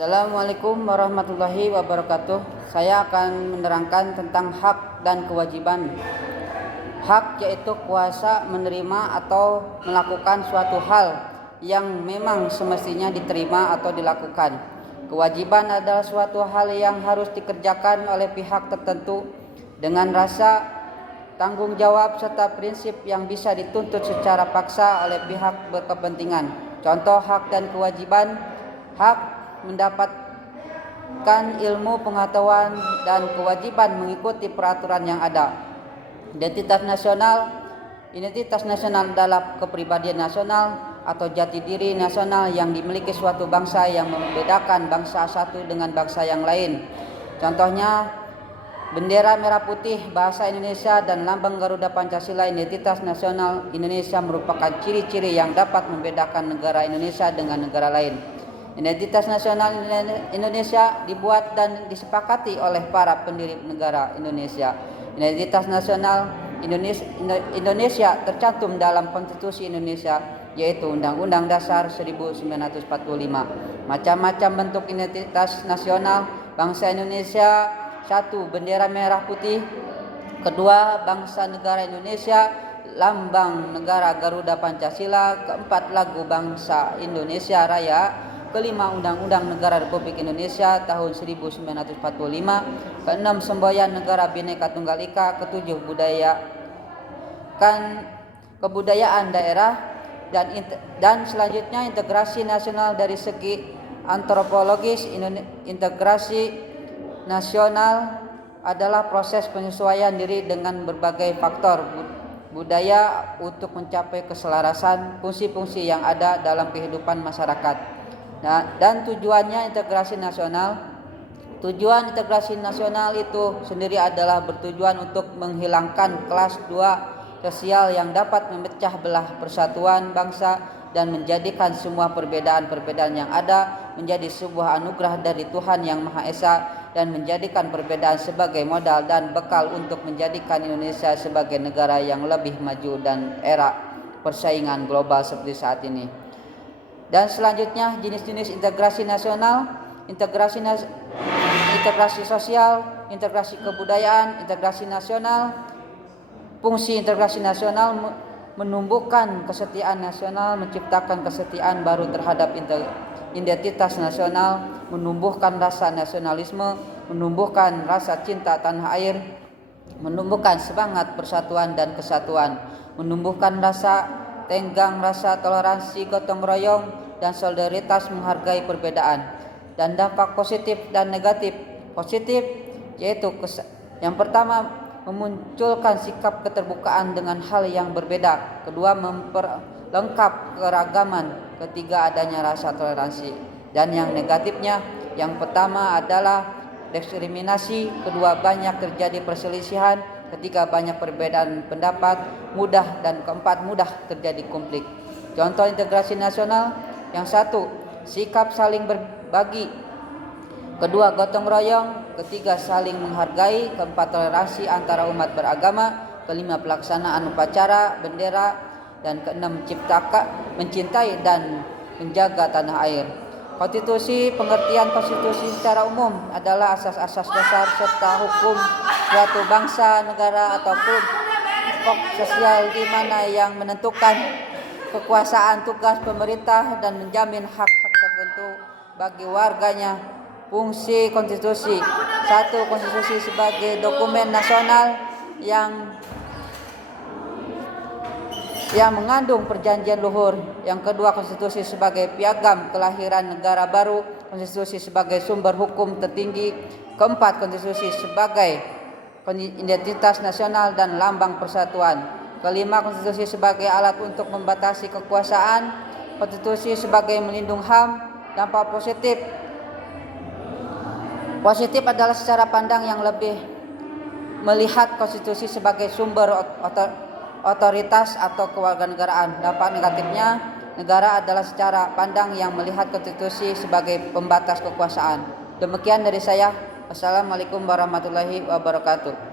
Assalamualaikum warahmatullahi wabarakatuh. Saya akan menerangkan tentang hak dan kewajiban. Hak yaitu kuasa menerima atau melakukan suatu hal yang memang semestinya diterima atau dilakukan. Kewajiban adalah suatu hal yang harus dikerjakan oleh pihak tertentu dengan rasa tanggung jawab serta prinsip yang bisa dituntut secara paksa oleh pihak berkepentingan. Contoh hak dan kewajiban: hak mendapatkan ilmu pengetahuan dan kewajiban mengikuti peraturan yang ada. Identitas nasional adalah kepribadian nasional atau jati diri nasional yang dimiliki suatu bangsa yang membedakan bangsa satu dengan bangsa yang lain. Contohnya bendera merah putih, bahasa Indonesia, dan lambang Garuda Pancasila. Identitas nasional Indonesia merupakan ciri-ciri yang dapat membedakan negara Indonesia dengan negara lain. Identitas nasional Indonesia dibuat dan disepakati oleh para pendiri negara Indonesia. Identitas nasional Indonesia tercantum dalam Konstitusi Indonesia, yaitu Undang-Undang Dasar 1945. Macam-macam bentuk identitas nasional bangsa Indonesia: 1. Bendera merah putih. 2. Bangsa negara Indonesia, lambang negara Garuda Pancasila. 4. Lagu Bangsa Indonesia Raya. 5. Undang-Undang Negara Republik Indonesia tahun 1945. 6. Semboyan Negara Bhinneka Tunggal Ika. 7. Kebudayaan daerah. Dan selanjutnya integrasi nasional dari segi antropologis. Integrasi nasional adalah proses penyesuaian diri dengan berbagai faktor budaya untuk mencapai keselarasan fungsi-fungsi yang ada dalam kehidupan masyarakat. Dan tujuan integrasi nasional itu sendiri adalah bertujuan untuk menghilangkan kelas 2 sosial yang dapat memecah belah persatuan bangsa dan menjadikan semua perbedaan-perbedaan yang ada menjadi sebuah anugerah dari Tuhan Yang Maha Esa, dan menjadikan perbedaan sebagai modal dan bekal untuk menjadikan Indonesia sebagai negara yang lebih maju dan era persaingan global seperti saat ini. Dan selanjutnya jenis-jenis integrasi nasional: integrasi sosial, integrasi kebudayaan, integrasi nasional. Fungsi integrasi nasional menumbuhkan kesetiaan nasional, menciptakan kesetiaan baru terhadap identitas nasional, menumbuhkan rasa nasionalisme, menumbuhkan rasa cinta tanah air, menumbuhkan semangat persatuan dan kesatuan, menumbuhkan rasa tenggang, rasa toleransi, gotong royong, dan solidaritas menghargai perbedaan. Dan dampak positif dan negatif. Positif yaitu yang pertama, memunculkan sikap keterbukaan dengan hal yang berbeda. Kedua, memperlengkap keragaman. Ketiga, adanya rasa toleransi. Dan yang negatifnya, yang pertama adalah diskriminasi. Kedua, banyak terjadi perselisihan. Ketiga, banyak perbedaan pendapat, dan keempat, mudah terjadi konflik. Contoh integrasi nasional: yang 1, sikap saling berbagi. Kedua, gotong royong. Ketiga, saling menghargai. Keempat, toleransi antara umat beragama. Kelima, pelaksanaan upacara bendera. Dan keenam, mencintai dan menjaga tanah air. Konstitusi. Pengertian konstitusi secara umum adalah asas-asas dasar serta hukum suatu bangsa, negara, ataupun kelompok sosial di mana yang menentukan kekuasaan tugas pemerintah dan menjamin hak-hak tertentu bagi warganya. Fungsi konstitusi: 1. Konstitusi sebagai dokumen nasional yang mengandung perjanjian luhur. Yang kedua, konstitusi sebagai piagam kelahiran negara baru. Konstitusi sebagai sumber hukum tertinggi. Keempat, konstitusi sebagai identitas nasional dan lambang persatuan. Kelima, konstitusi sebagai alat untuk membatasi kekuasaan. Konstitusi sebagai melindungi HAM. Dampak positif adalah secara pandang yang lebih melihat konstitusi sebagai sumber otoritas atau kewarganegaraan. Dampak negatifnya, negara adalah secara pandang yang melihat konstitusi sebagai pembatas kekuasaan. Demikian dari saya. Wassalamualaikum warahmatullahi wabarakatuh.